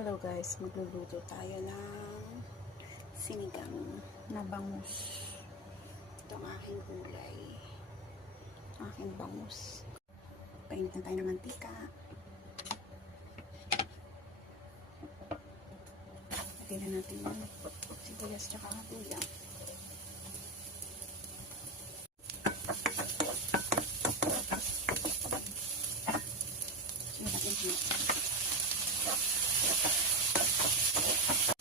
Hello guys, magluluto tayo ng sinigang na bangus. Ito ang aking gulay. Aking bangus. Painit na tayo ng mantika. Lagyan na natin yung sibuyas tsaka luya.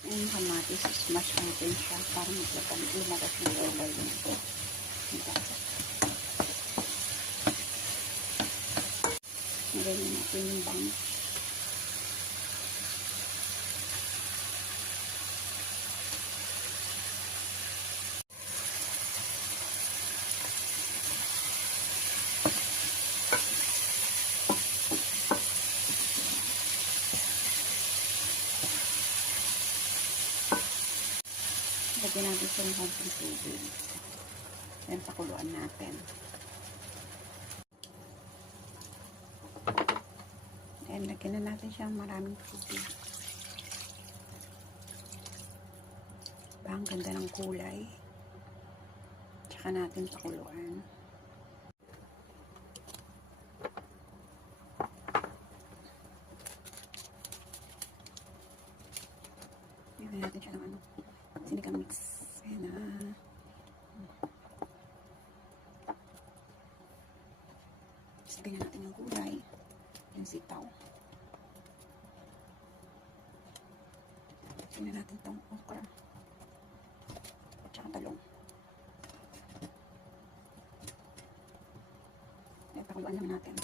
Yung kamatis, smash natin siya para lumabas yung flavor nito. Nilagyan natin yung bangus. Lagyan natin siya ng konting tubig. Then pakuluan natin. Then lagyan na natin siya ng maraming tubig. Ang ganda ng kulay. Tsaka natin pakuluan. Lagyan natin siya ng sinigang mix. Ayan na. Lagyan natin yung gulay. Yung sitaw. Lagyan natin itong okra. At saka talong. Ayan, pakuluan lang natin.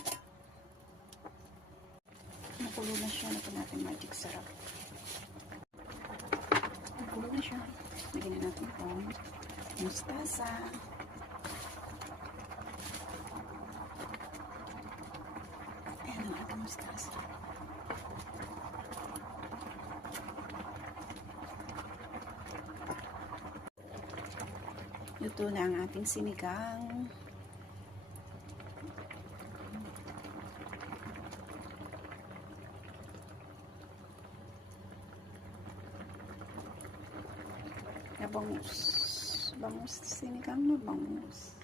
Napulo na siya. Ito natin magic sarap. Napulo na siya. Lagyan na natin itong mustasa. Ayan ang ating mustasa. Luto na ang ating sinigang. Bangus. Bangus, sinigang na bangus.